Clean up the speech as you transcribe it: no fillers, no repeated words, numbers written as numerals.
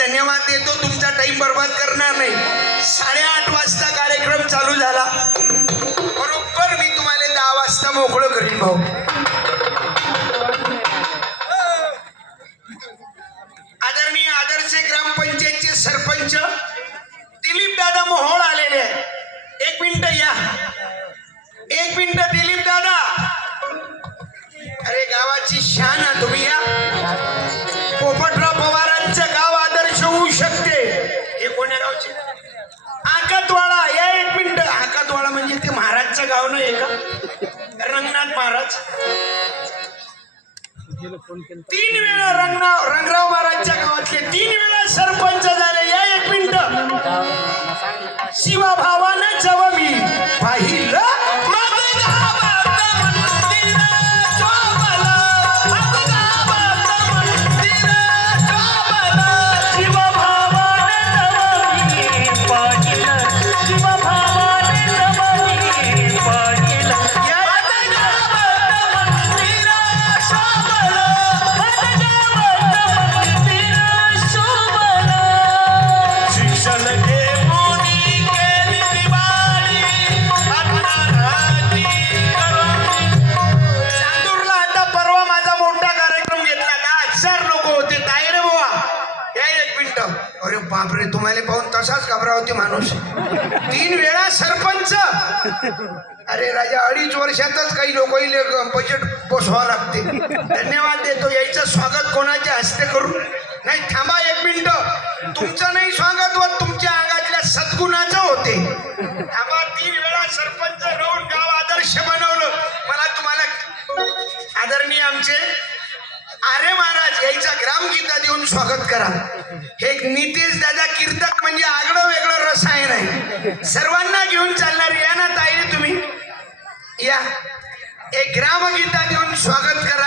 धन्यवाद देतो. तुमचा टाइम बर्बाद करणार नाही. 8:30 वाजता कार्यक्रम चालू झाला. बरोबर मी तुम्हाला 10 वाजता मोकळं करीन भाऊ. आदरणीय आदर्श ग्रामपंचायतचे सरपंच दिलीप दादा मोहोळ आलेले आहे. 1 मिनिट या. 1 मिनिट दिलीप दादा. अरे गावाची शान आहे तुम्ही या. पोपटराव पवारांचं गाव आदर्श होऊ शकते. हे कोण्या गावचे? आकातवाडा. या 1 मिनिट. आकातवाडा म्हणजे ते महाराजचं गाव नाही का? रंगनाथ महाराज. 3 वेळा रंगराव महाराजच्या गावातले 3 वेळा सरपंच झाले. या 1 मिनिट. शिवाभावानं जेव्हा मी पाहिलं बापरे, तुम्हाला पाहून तसाच घबरा होते माणूस. 3 वेळा सरपंच. अरे राजा, 2.5 वर्षातच काही लोक बजेट पोसवा लागते. धन्यवाद देतो. यायचं स्वागत कोणाच्या हस्ते करू? नाही, थांबा 1 मिनिट. तुमचं नाही स्वागत होत, तुमच्या अंगातल्या सद्गुणाचं होते. थांबा. 3 वेळा सरपंच राहून गाव आदर्श बनवलं. मला तुम्हाला आदरणीय आमचे आर्य महाराज यायचा ग्रामगीता देऊन स्वागत करा. हे नितेश दादा कीर्तक म्हणजे आगळं वेगळं रसायन आहे. सर्वांना घेऊन चालणार. या ना ताई तुम्ही या. एक ग्रामगीता देऊन स्वागत करा.